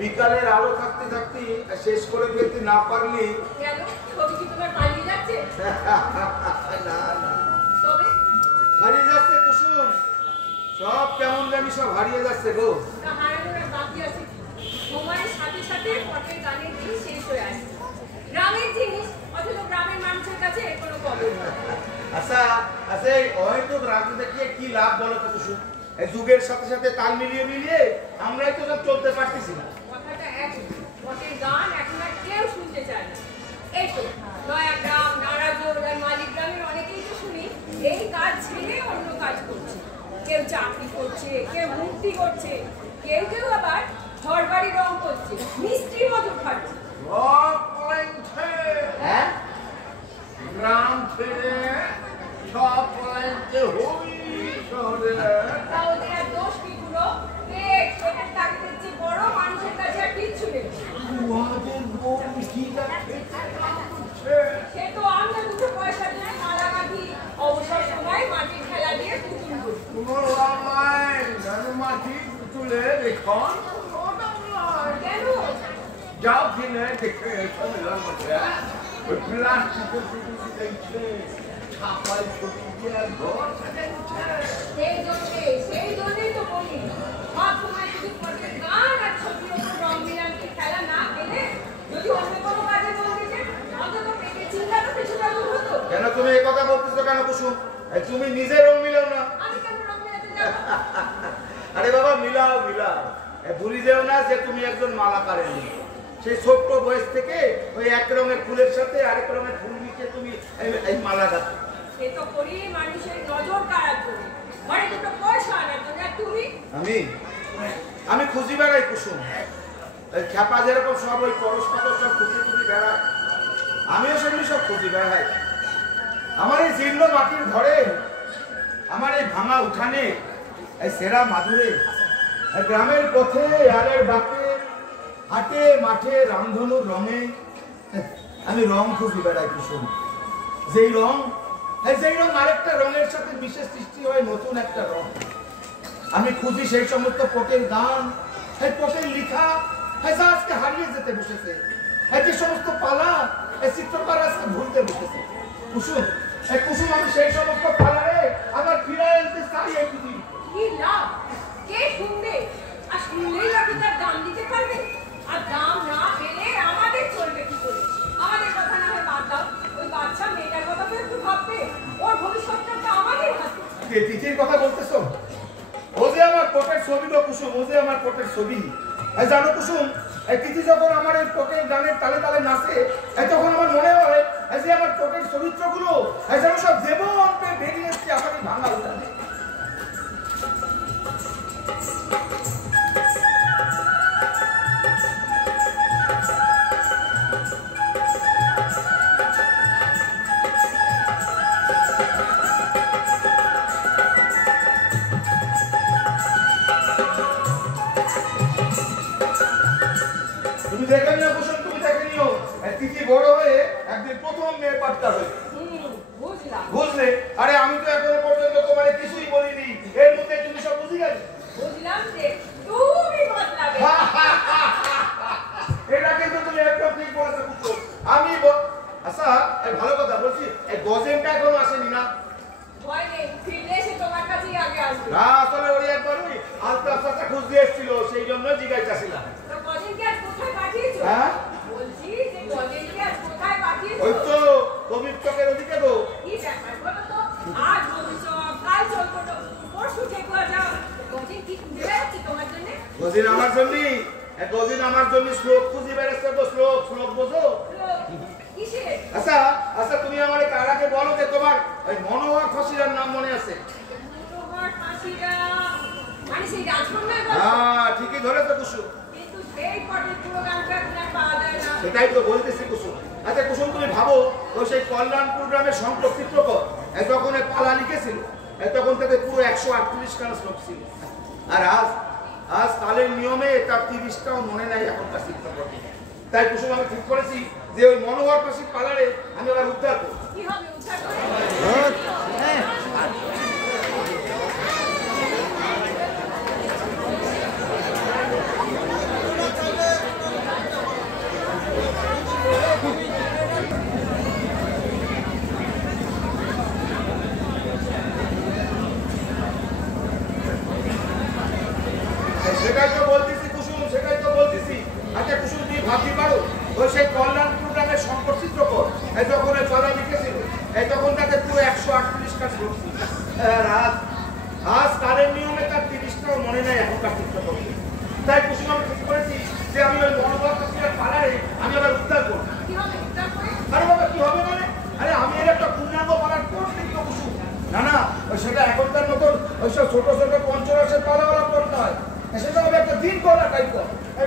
বিকালের আলো থাকতে থাকতে শেষ করে ফেলতে না পারলি কেন ছবি কি তোমার পালিয়ে যাচ্ছে? না না তবে হারিয়ে যাচ্ছে কুসুম, সব কেমন জানি সব হারিয়ে যাচ্ছে গো। হারানোর আর বাকি আছে? সময়ের সাথে সাথে পটের গানের দিন শেষ হয়ে আসছে। গ্রামের জিনিস অথচ গ্রামের মানুষের কাছে এর কোনো কদর নেই। আচ্ছা আচ্ছা হয়তো রাজনীতি দেখিয়ে কি লাভ বলো তো কুসুম? এই যুগের সাথে সাথে তাল মিলিয়ে মিলিয়ে আমরাই তো সব চলতে পারতেছি না। কথাটা একই, পটের গান এখন আর কেউ শুনতে চায় না। এই তো নয়াগ্রাম, নারাজোর আর মালিগ্রামের অনেকেই তো শুনি এই কাজ ছেড়ে অন্য কাজ করছে। কেউ চাকরি করছে, কেউ মুক্তি করছে, কেউ কেউ আবার ঘর বাড়ি রং করছে, মিস্ত্রির মতো খাচ্ছে। হ্যাঁ গ্রাম ছেড়ে সব হই শহরে। ওদের আর দোষ কি গুলো? পেট পেটের তাগিদের চেয়ে বড় মানুষের কাছে আর কিচ্ছু নেই। সে তো আমরা দুটো পয়সা দিয়ে মালা গাঁথি, অবসর সময় মাটির খেলা দিয়ে পুতুল করি। পুতুলে দেখুন কেন? যাও কিনে দেখে মেলার মধ্যে ওই প্লাস্টিকের পুতুল দেখছে, ছাপাই ছবি দিয়ে ঘর সাজাচ্ছে। সেই জন্যই তো বলি সব সময় শুধু পটের গান আর ছবির ওপর রং মিলানকে খেলা না খেলে যদি অন্য কোনো কাজে মন দিতে অন্তত পেটে চিন্তা তো কিছুটা দূর হতো। কেন তুমি এই কথা বলতেছো কেন কুসুম? তুমি নিজে রং মিলাও না? আমি কেন রং মিলাতে যাবো? আরে বাবা মিলাও মিলাও, ভুলি যেও না যে তুমি একজন মালাকারের মেয়ে। সেই ছোট্ট বয়স থেকে ওই এক রঙের ফুলের সাথে আরেক রঙের ফুল মিশিয়ে তুমি এই মালা গাঁথো। সে তো করি মানুষের নজর কাড়ার জন্য, ঘরে দুটো পয়সা আনার জন্য। আর তুমি? আমি খুঁজি বেড়াই কুসুম, খ্যাপা যেরকম সব ওই পরশ পাতর সব খুঁজি খুঁজি বেড়ায়, আমিও সেগুলি সব খুঁজি বেড়াই। আমার এই জীর্ণ মাটির ঘরে, আমার এই ভাঙা উঠানে, এই সেরা মাদুরে, গ্রামের পথে আরের বাঁকে, হাটে মাঠে রামধনুর রঙে আমি রং খুঁজি বেড়াই কুসুম। যেই রং আরেকটা রঙের সাথে বিশেষ সৃষ্টি হয় নতুন একটা রং। আমি খুঁজি সেই সমস্ত পটের গান, এই পটের লিখা, এই যা আজকে হারিয়ে যেতে বসেছে, এই যে সমস্ত পালা, এই চিত্রকর আজকে ভুলতে বসেছে। কুসুম, এই কুসুম, আমি সেই সমস্ত পালারে আবার ফিরে আনতে চাই। এই পৃথিবী কি লাভ? কে শুনবে? আর শুনলেই নাকি তার দাম দিতে পারবে? আর দাম না পেলে আমাদের চলবে কি করে? আমাদের কথা না হয় বাদ দাও, ওই বাচ্চা মেয়েটার কথা তো একটু ভাববে। ওর ভবিষ্যৎটা তো আমাদের হাতে। কে তিথির কথা বলতেছো? ও যে আমার কোটের ছবি গো কুসুম, ও যে আমার কোটের ছবি। এই জানো কুসুম, এই তিথি যখন আমার এই কোটের গানের তালে তালে নাচে, এই তখন আমার মনে হয় এই যে আমার কোটের চরিত্রগুলো এই যেন সব দেবন্তে বেরিয়ে এসছে আমার এই ভাঙা উঠানে। তুমি দেখে নিও কুসুম, তুমি দেখে নিও, তিথি বড় হয়ে একদিন প্রথম মেয়ে পাট্টা হয়ে। বুঝলাম। বুঝলে? আরে আমি তো এখনো পর্যন্ত তোমার কিছুই বলিনি, এর মধ্যে তুমি সব বুঝে গেলে। বুঝলাম যে তুমি বদলাবে। এটা কিন্তু তুমি একদম ঠিক বলেছো কুসুম। আমি আচ্ছা, এই ভালো কথা বলছি, এই গজেনটা এখনো আসেনি না? ভয় নেই, ফিরলে সে তোমার কাছেই আগে আসবে। না, আসলে ওই একবার ওই আলতাফ চাচা খুঁজ দিয়ে এসেছিল, সেই জন্য জিজ্ঞাসাছিলাম। তো গজেনকে আজ কোথায় পাঠিয়েছো? হ্যাঁ? বলছি যে গজেনকে আজ কোথায় পাঠিয়েছো? ওই তো কবির চকের ওদিকে তো। কি ব্যাপার বলো তো? আজ বলছো, কাল চলবো, পরশু ঠেকুয়া যাও। গজেন কি খুঁজে বেড়াচ্ছে তোমার জন্য? গজিন আমার জন্যই, গজিন আমার জন্য শ্লোক খুঁজে বেড়াচ্ছে তো। শ্লোক, শ্লোক বোঝো? কিসের? আচ্ছা আচ্ছা, তুমি আমার কার আগে বলো যে তোমার ওই মনোহর ফাঁসিরার নাম মনে আছে? মনোহর ফাঁসিরা মানে সেই রাজকন্যার গল্প? হ্যাঁ, ঠিকই ধরেছো কুসুম। কিন্তু সেই পটের পুরো গানটা এখন আর পাওয়া যায় না। সেটাই তো বলতেছি কুসুম। আচ্ছা কুসুম, তুমি ভাবো ওই সেই কল্যাণপুর গ্রামের সংখ্যক চিত্রকর যখন এই পালা লিখেছিল, তখন তাদের পুরো 138 খানা শ্লোক ছিল। আর আজ আজ কালের নিয়মে তার 30টাও মনে নাই এখনকার চিত্রকর। তাই কুসুম, আমি ঠিক করেছি যে ওই মনোহর ফাঁসির পালারে আমি আবার উদ্ধার করব। কি হবে উদ্ধার করে? সেটাই তো বলতেছি কুসুম, সেটাই তো বলতেছি। আচ্ছা কুসুম, তুমি ভাবতে পারো ওই সেই কল্যাণপুর গ্রামের সংকট চিত্রকর যখন ওই পালা লিখেছিল, তখন তাকে পুরো 138 কাজ করছিল। আজ আজ কালের নিয়মে তার 30টাও মনে নাই এখনকার চিত্রকর। তাই কুসুম, আমি ঠিক করেছি যে আমি ওই মনোহর ফাঁসির পালারে আমি আবার উদ্ধার করবো। কি হবে উদ্ধার করে? আরে বাবা, কি হবে মানে? আরে আমি এর একটা পূর্ণাঙ্গ পালার কোর্স লিখবো কুসুম। না না, সেটা এখনকার মতন ওইসব ছোট ছোট পঞ্চরসের পালাওয়ালা কোর্স নয়, সেটা হবে একটা দিন করা টাইপ।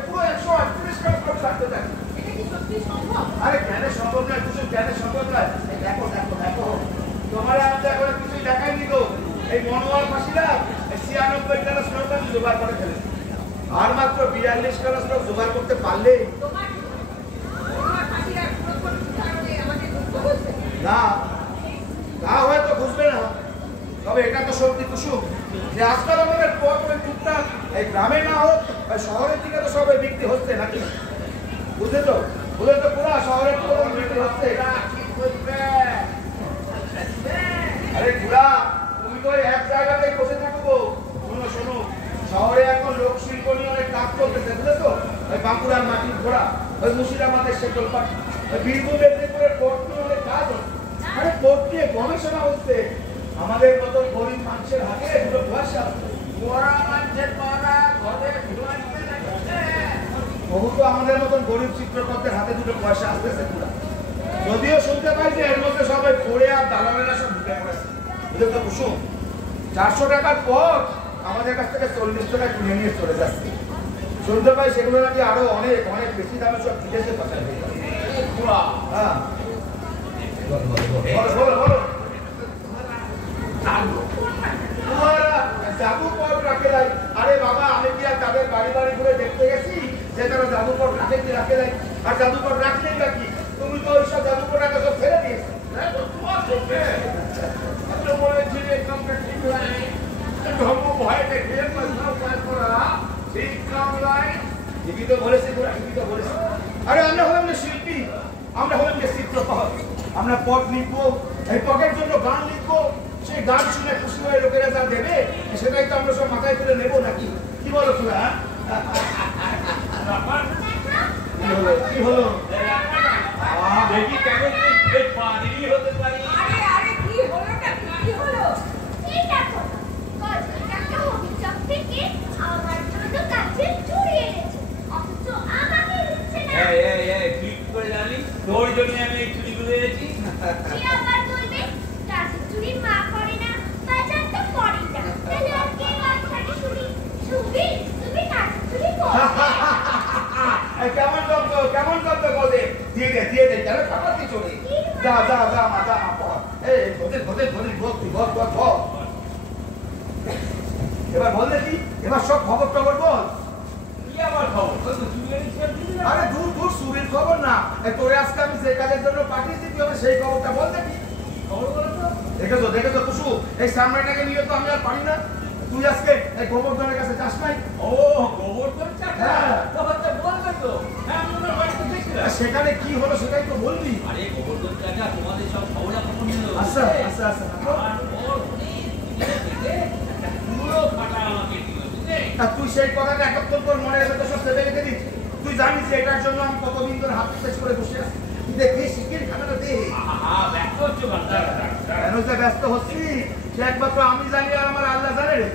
পুরো 138 কাজ করে থাকতে থাকে। এটা কি সত্যি সম্ভব? আরে কেন সম্ভব নয় কুসুম, কেন সম্ভব নয়? দেখো দেখো দেখো, তোমার আমাদের এখন কিছুই দেখায়নি তো। এই মনোহর ফাঁসিরা 96 খানা শ্লোক আমি জোগাড় করে ফেলেছি। আর মাত্র 42 খানা শ্লোক জোগাড় করতে পারলে তোমার মনোহর ফাঁসিরা পুরো উদ্ধার হলে আমাকে দুঃখ বুঝবে? না, তা হয়তো বুঝবে না, তবে এটা তো সত্যি কুসুম যে আজকাল আমাদের পথ ওই টুকটাক এই গ্রামে না হোক শহরের দিকে তো সবাই বিক্রি হচ্ছে নাকি? বুঝলে তো? বুঝলে তো পুরা শহরের পুরো বিক্রি হচ্ছে। আরে ঘোড়া, তুমি তো এক জায়গাতেই বসে থাকবো। শোনো শোনো, শহরে এখন লোক শিল্প নিয়ে অনেক কাজ করতেছে, বুঝলে তো? ওই বাঁকুড়ার মাটির ঘোড়া, ওই মুর্শিদাবাদের শেকল পাখি, ওই বীরভূম মেদিনীপুরের কোর্ট নিয়ে অনেক কাজ হচ্ছে। আরে কোর্ট নিয়ে গবেষণা হচ্ছে। আমাদের মতো গরিব মানুষের হাতে দুটো পয়সা, বহু তো আমাদের মতন গরিব চিত্রকরদের হাতে দুটো পয়সা আসতেছে পুরা। যদিও শুনতে পাই যে এর মধ্যে সবাই পড়ে আর দালালেরা সব ঢুকে পড়েছে, বুঝলে তো কুসুম? 400 টাকার পর আমাদের কাছ থেকে 40 টাকা কিনে নিয়ে চলে যাচ্ছে। শুনতে পাই সেগুলো নাকি আরো অনেক অনেক বেশি দামে সব বিদেশে পাচার হয়ে যাচ্ছে। হ্যাঁ, বলো বলো বলো। জাদুকর রাখে নাই? আরে বাবা, আমি কি আর তাদের বাড়ি বাড়ি ঘুরে দেখতে গেছি যে তারা জাদুকর রাখে কি রাখে নাই? আর জাদুকর রাখলেই বা কি? তুমি তো ওইসব জাদুকর টাকা সব ফেলে দিয়েছো। ধর্ম ভয় দেখে তো বলেছি তোরা, ঠিকই তো বলেছি। আরে আমরা হলাম যে শিল্পী, আমরা হলাম যে চিত্রকর। আমরা পট লিখবো, এই পটের জন্য গান লিখবো, সেই গান শুনে খুশি হয়ে লোকেরা যা দেবে সেটাই তো আমরা সব মাথায় তুলে নেবো নাকি? কি বলো তোরা? কি হলো? দেখি কেমন পাগড়ি হতে পারি। আরে আরে কি হলোটা কি হলো? এই দেখো কলকাতা অভিযোগ থেকে আমার জন্য কাছে চুরি এনেছে অথচ আমাকে দিচ্ছে না। ঠিক করে জানি তোর জন্য আমি এই চুরিগুলো এনেছি। সে আবার বলবে কাছে চুরি মা করে না বাজার তো করে না তাহলে আর কে কাছে চুরি শুবি তুমি কাছে চুরি করো। কেমন শব্দ বলে? দিয়ে দে কেন কাপাতি চলে? যা মা পড়। এই বল। এবার বল দেখি, এবার সব খবর টবর বল। কি আমার খবর? তো চুরি এনেছি আর দিবি না। আরে দূর চুরির খবর না, তোরে আজকে আমি যে কাজের জন্য পাঠিয়েছি তুই হবে সেই খবরটা বল দেখি। খবর বলো তো। দেখেছো কুসু, এই সামনেটাকে নিয়ে তো আমি আর পারি না। তুই আজকে এই গোবর্ধনের কাছে যাস নাই? ও গোবর্ধন চাচা। হ্যাঁ। খবরটা বলবে তো। হ্যাঁ আমরা বাড়িতে দেখছিলাম। সেখানে কি হলো সেটাই তো বলবি। আরে গোবর্ধন চাচা তোমাদের সব খবরাখবর নিল। আচ্ছা। আর ওর থেকে একটা পুরো ফাটা আমাকে দিল, বুঝলে? আর তুই সেই কথাটা একাত্তর তোর মনে রেখে তো সব চেপে রেখে দিস। তুই জানিস যে এটার জন্য আমি কতদিন ধরে হাত শেষ করে বসে আছি। দেখি শিখির খানাটা দে। ব্যস্ত হচ্ছে বাচ্চা। কেন যে ব্যস্ত হচ্ছি সে একমাত্র আমি জানি আর আমার আল্লাহ জানে রে।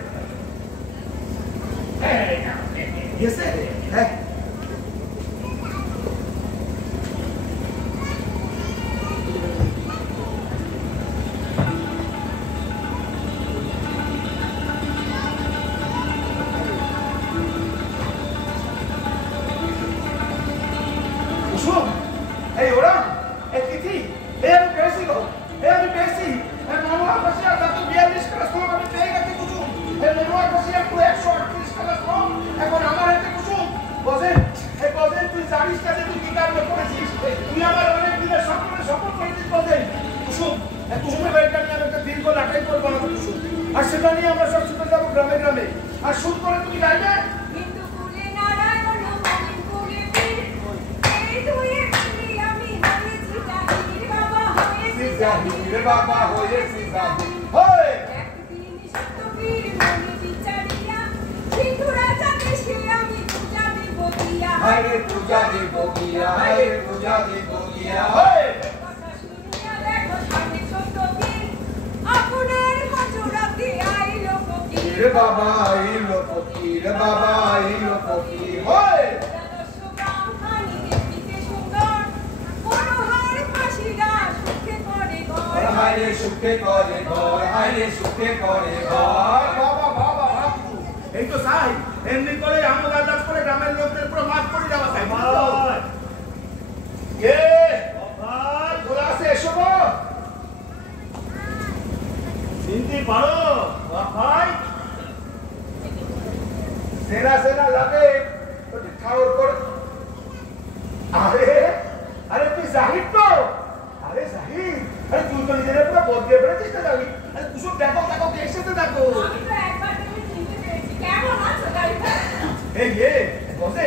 গেছে? হ্যাঁ। কুসুম, এই ওরা, এই তিথি, এই আমি পেয়েছি গো, আমি পেয়েছি। মনোয়ার আকাশে আর তাতে 42 টাকা শ্রম আমি পেয়ে গেছি কুসুম। মনোয়ার আকাশে একটু 138 টাকা শ্রম এখন আমার হাতে কুসুম। বজেন তুই জানিস না যে তুই কি কাজ করেছিস? তুই আমার অনেক দিনের স্বপ্নের শপথ করেছিস বজেন। কুসুমের বাড়িটা নিয়ে আমি একটা দীর্ঘ নাটাই করবো না কুসুম। আর সেটা নিয়ে আমরা সব ছুটে যাবো গ্রামে। আর শুট করে তুমি গাইবে। কিন্তু কুলে নারায়ণ মনে কুলে বীর এই দুয়ে মিলে আমি হয়েছি জাহির বাবা হয়েছি জাহির বাবা হয়েছি জাহির। হয় একদিন সত্যবীর মনে বিচারিয়া সিন্ধু রাজা দেশে আমি পূজা দেব দিয়া হায় পূজা দেব গিয়া, হায় পূজা দেব গিয়া। হয় কথা শুনিয়া দেখো সামনে সত্যবীর আপনার মজুরাতে আইলো ফকির বাবা আইলো ফকির, বাবা আইলো ফকির। হয় আদর্শ ব্রাহ্মণী দেবীতে সুন্দর মনোহর ফাঁসিরা সুখে করে ঘর হায় সুখে করে ঘর, হায় সুখে করে ঘর। বাবা এই তো চাই এমনি করে আমোদ আদাস করে গ্রামের লোকদের পুরো মাছ পড়ে যাওয়া চাই। কে ভাই তোরা আছে? এসো গো। চিনতে পারো ভাই? সেনা লাগে ঠাউর করে। আরে তুই জাহির তো? আরে জাহির, আরে তুই তো নিজের পুরো বদলে ফেলেছিস না জাহির। আরে কুসুম দেখো একসাথে দেখো। আমি তো একবার তুমি চিনতে পেরেছি কেমন আছো গাড়িটা এই বসে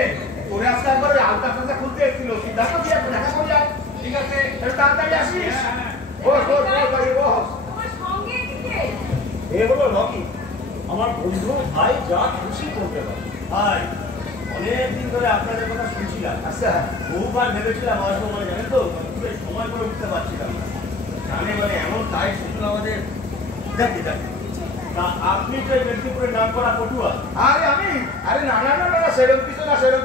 তোরে আজকে একবার ওই আলতা ফালতা খুলতে এসেছিল। সিদ্ধান্ত দিয়ে একবার দেখা করে যাও। ঠিক আছে তাড়াতাড়ি আসিস। বস তোমার সঙ্গে কে এ হলো রকি, আমার বন্ধু ভাই, যা খুশি করতে পারে। ভাই অনেকদিন ধরে আপনাদের কথা শুনছিলাম। আচ্ছা বহুবার ভেবেছিলাম আসবো মানে জানেন তো সময় করে উঠতে পারছিলাম না। জানে মানে এমন টাইট ছিল আমাদের। দেখি তা আপনি যে মেদিনীপুরের নাম করা পটুয়া। আরে না সেরকম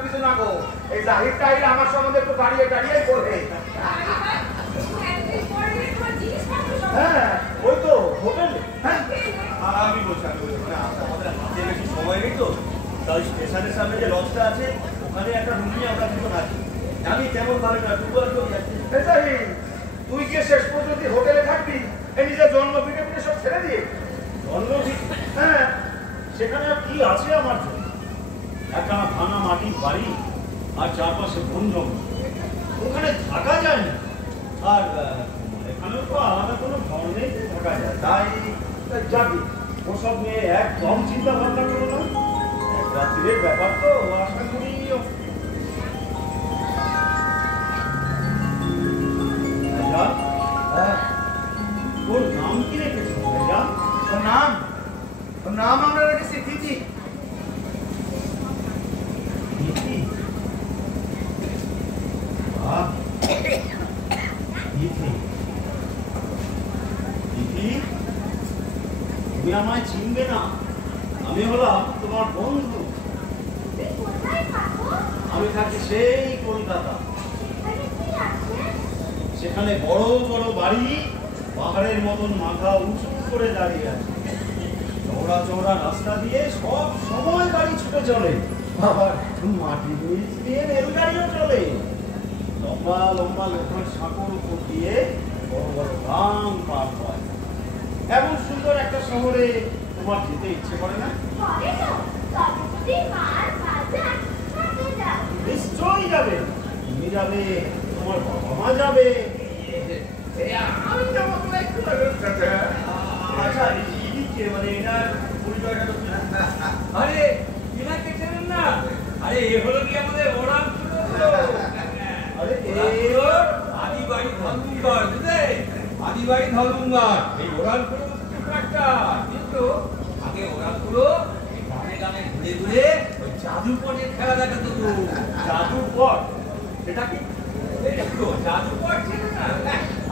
কিছু না গো। এই জাহির টাহির আমার সম্বন্ধে একটু দাঁড়িয়ে করবে। হ্যাঁ ওই তো হোটেলে। হ্যাঁ আমি বলছি মানে আমাদের হাতে বেশি সময় নেই তো, তাই স্টেশনের সামনে যে লজটা আছে ওখানে একটা রুম নিয়ে আমরা দুটো থাকি। আমি তেমন ভালো না, দুবার কেউ যাচ্ছি। জাহির তুই গিয়ে শেষ পর্যন্ত হোটেলে থাকবি এই নিজের জন্মভিটে সব ছেড়ে দিয়ে? জন্মভিট? হ্যাঁ সেখানে আর কি আছে আমার জন্য? একটা ভাঙা মাটির বাড়ি আর চারপাশে বন জঙ্গল, ওখানে থাকা যায় না। আর এখানেও তো আলাদা কোনো ঘর নেই যে থাকা যায়। তাই যাবি ওসব নিয়ে একদম চিন্তা ভাবনা করো না। এক রাত্রির ব্যাপার তো, আশা করি ওর নাম আমরা রেখেছি তিথি। তিথি? বাহ, তিথি। তিথি, তুমি আমায় চিনবে না, আমি হলাম তোমার বন্ধু। তুমি কোথায় থাকো? আমি থাকি সেই কলকাতা। এখানে কি আছে? সেখানে বড় বড় বাড়ি, পাহাড়ের মতন মাথা উঁচু করে দাঁড়িয়ে আছে। চওড়া চওড়া রাস্তা দিয়ে সব সময় গাড়ি ছুটে চলে, আবার মাটির নিচ দিয়ে রেলগাড়িও চলে। লম্বা লম্বা লোহার সাঁকোর উপর দিয়ে বড় বড় গাং পার হয়। এমন সুন্দর একটা শহরে তোমার যেতে ইচ্ছে করে না? করে তো, তবে যদি মার বাজার সাথে যাও। নিশ্চয়ই যাবে, তুমি যাবে, তোমার বাবা মা যাবে। আমি যাবো তো একটু সাথে। আচ্ছা, এই যে মানে এনার পরিচয়টা তো আরে ইনাকে চেনেন না? আরে এ হলো কি আমাদের ওরাম আরে আদিবাড়ি ধর্মঙ্গর, বুঝলে? আদিবাড়ি ধর্মঙ্গর এই ওরামপুর একটা, কিন্তু আগে ওরামপুর গ্রামে গ্রামে ঘুরে ঘুরে ওই জাদুপটের খেলা দেখাতো তো। জাদুপট, সেটা কি? এই দেখো জাদুপট ছিল না?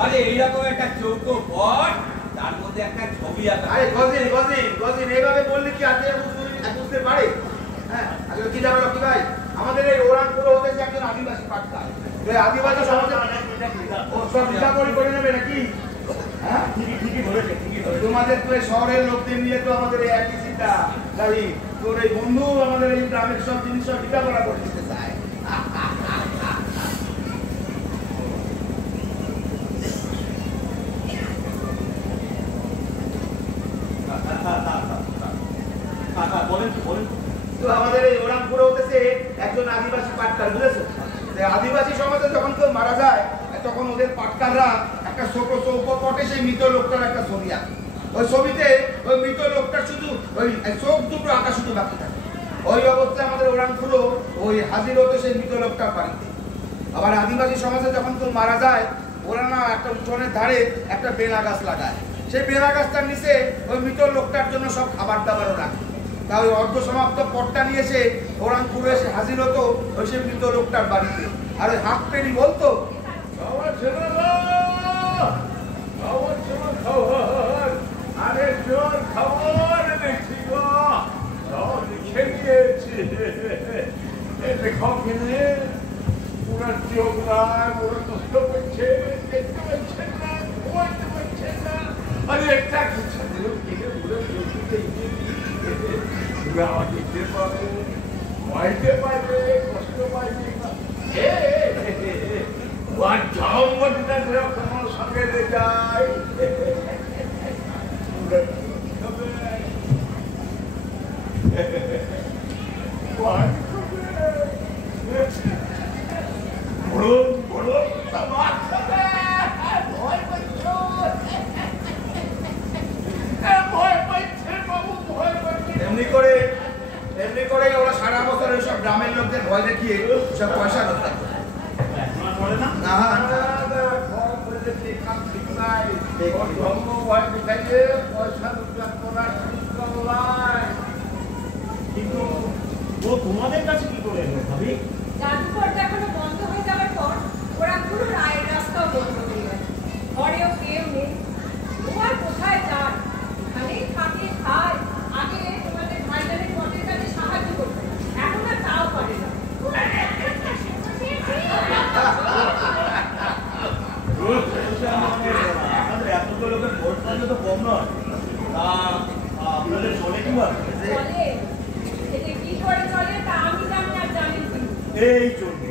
আরে এইরকম একটা চৌকো পট, তার মধ্যে একটা ছবি আঁকা। আরে গজিন গজিন গজিন এইভাবে বললে কি আজকে বুঝতে পারে? হ্যাঁ, আসলে কি জানো কি ভাই, আমাদের এই ওরানপুরে হতেছে একজন আদিবাসী পাটকা। এই আদিবাসী সমাজে ও সব হিসাবরি করে নেবে নাকি? হ্যাঁ, ঠিকই ধরেছে, ঠিকই ধরেছে। তোমাদের তো এই শহরের লোকদের নিয়ে তো আমাদের এই একই চিন্তা। তাই তোর এই বন্ধু আমাদের এই গ্রামের সব জিনিস সব টিকাপড়া করে দিতে চায়। বলেন তো, বলেন তো। তো আমাদের এই ওরামপুরে হতেছে একজন আদিবাসী পাটকার, বুঝেছো? যে আদিবাসী সমাজে যখন কেউ মারা যায় তখন ওদের পাটকাররা একটা ছোট চৌকোপটে সেই মৃত লোকটার একটা ছবি আঁকে। ওই ছবিতে ওই মৃত লোকটা শুধু ওই চোখ দুটো আঁকা শুধু বাকি থাকে। ওই অবস্থায় আমাদের ওরামপুরও ওই হাজির হতো সেই মৃত লোকটার বাড়িতে। আবার আদিবাসী সমাজে যখন কেউ মারা যায় ওরা না একটা উঠোনের ধারে একটা বেলা গাছ লাগায়। সেই বেলা গাছটার নিচে ওই মৃত লোকটার জন্য সব খাবার দাবারও রাখে। তা ওই অর্ধ সমাপ্ত পটটা নিয়ে এসে ওরামপুরে এসে হাজির হতো ওই সেই মৃত লোকটার বাড়িতে। আর ওই হাত পেরি বলতো, আমার ছেলেরা, আমার ছেলে খাবার, আরে জোর খাবার এনেছি গো, সব লিখে দিয়েছি। এই লেখক কিনে পুরা চোখ নাই, পুরো নষ্ট করছে, দেখতে পাচ্ছেন না, ঘুমাইতে পারছেন না। আরে একটা কিছু দিল কিনে পুরো চোখে পুরো আমার দেখতে পাবে, ভয়তে পারবে, কষ্ট পাইবে। What down what did that have come on Sunday they die? What? Bro, tamak sabe. Boy bachcho. Boy bachche babu boy bachche. এমনি করে ওরা সারা বছর এইসব গ্রামের লোকদের ভয় দেখিয়ে সব পয়সা রোজগার করে। এখন পড়ে না? না কিন্তু ও তোমাদের কাছে কি করে এলো ভাবি? জাদুঘর দেখানো বন্ধ হয়ে যাওয়ার পর ওরা পুরো রায়ের রাস্তাও বন্ধ হয়ে গেছে। ঘরেও কেউ নেই। ও আর কোথায় যায়? এখানেই থাকে, খায়। আগে তোমাদের ভাইজানের পথের কাজে সাহায্য করতো, এখন আর তাও পারে না। আপনাদের এতগুলো লোকের ভোট পাওয়া তো কম নয়। তা আপনাদের চলে কি বল? চলে, এটা কি করে চলে তা আমি জানি আর জানেন কি। এই জন্যে,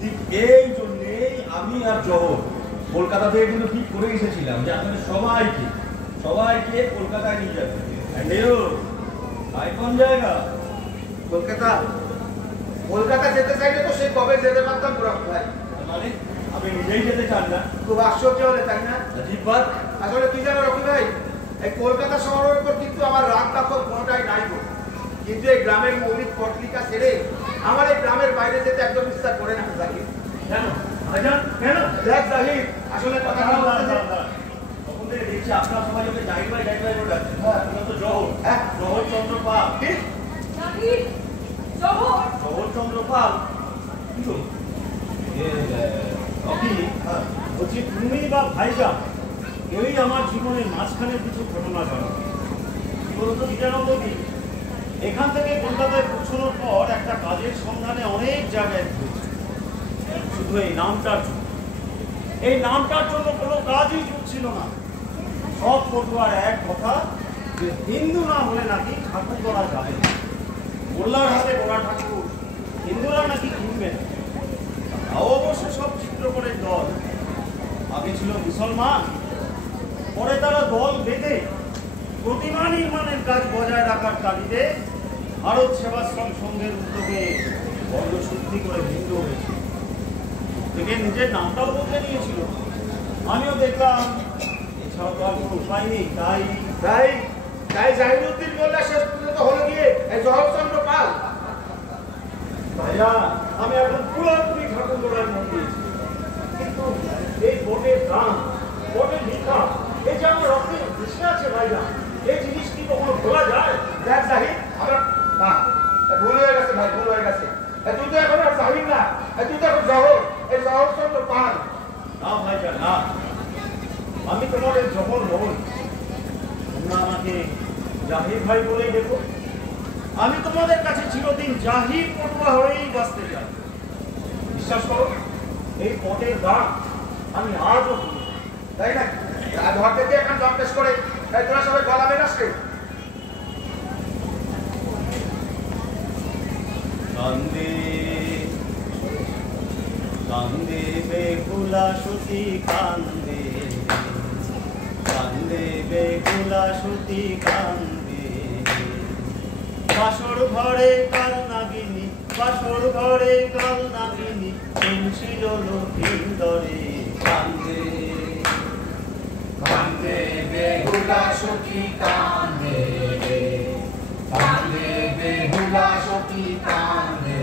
ঠিক এই জন্যেই আমি আর জহর কলকাতা থেকে কিন্তু ঠিক করে এসেছিলাম যে আপনাদের সবাইকে কলকাতায় নিয়ে যাবে। কোন জায়গা? কলকাতা যেতে চাইলে তো সে কবে যেতে পারতাম তোরা ভাই। মানে আপনি নিজেই যেতে চান না? খুব আশ্চর্য হলে তাই না? জিব্বাত আসলে কি জানো রকি ভাই, এই কলকাতা শহরের উপর কিন্তু আমার রাগ কাপড় কোনোটাই নাই গো। কিন্তু এই গ্রামের মৌলিক পত্রিকা ছেড়ে আমার এই গ্রামের বাইরে যেতে একদম ইচ্ছা করে না জাহির। কেন? কেন? দেখ জাহির, আসলে কথা তখন থেকে দেখছি আপনারা সবাই ওকে জাহির ভাই বলে ডাকছেন। হ্যাঁ। আপনি তো জহর, হ্যাঁ। জহর চন্দ্র পাল। ঠিক? জাহির, জহর, জহর চন্দ্র পাল। কি গো? রকি, বলছি তুমি বা ভাইজান কেউই আমার জীবনের মাঝখানে কিছু ঘটনা জানো। কি বলতো বিদ্যানন্দজি, এখান থেকে কলকাতায় পৌঁছানোর পর একটা কাজের সন্ধানে অনেক জায়গায় ঘুরেছি। শুধু এই নামটার জন্য, এই নামটার জন্য কোনো কাজই জুটছিল না। সব পটুয়ার এক কথা যে হিন্দু না হলে নাকি ঠাকুর করা যাবে না। মোল্লার হাতে গোড়া ঠাকুর হিন্দুরা নাকি কিনবে না। তাও অবশ্য সব চিত্রকরের দল। আগে ছিল মুসলমান, পরে তারা দল বেঁধে প্রতিমা নির্মাণের কাজ বজায় রাখার তাগিদে ভারত সেবাশ্রম সংঘের উদ্যোগে বর্গশুদ্ধি করে হিন্দু হয়েছে। থেকে নিজের নামটাও বদলে নিয়েছিল। আমিও দেখলাম এছাড়া তো আর কোনো উপায় নেই। তাই তাই তাই জাহিরুদ্দিন মোল্লা শেষ পর্যন্ত হলো গিয়ে এই জহরচন্দ্র পাল। ভাইয়া, আমি এখন পুরোপুরি ঠাকুর গোড়ায় মন দিয়েছি। কিন্তু এই বোটের দাম, বোটের লিখা, এই যে আমার রক্তে ভেসে আছে ভাইয়া, এই জিনিস কি কখনো ভোলা যায়? দেখ জাহির, আমরা না, ভুল হয়ে গেছে ভাই, ভুল হয়ে গেছে। তুই তো এখন আর জাহির না, তুই তো এখন জহর, এই জহরচন্দ্র পাল। না ভাইয়া না, আমি তোমাদের যখন নই, তোমরা আমাকে জাহির ভাই বলেই দেখো। আমি তোমাদের কাছে চিরদিন জাহির পটুয়া হয়েই বাঁচতে চাই। বিশ্বাস করো, এই পটের দাম আমি আজও ভুলি না। তাই না? ধর থেকে এখন জম্পেশ করে তোরা সবাই গলা বেরাসকে। কান্দে কান্দে বেহুলা সতী কান্দে, কান্দে বেহুলা সতী কান্দে। বাসর ঘরে কাল নাগিনী, বাসর ঘরে কাল নাগিনী, পেন্সিল লক্ষ্মীর দরে কান্দে। কান্দে বেহুলা সখী কান্দে, কান্দে বেহুলা সখী কান্দে।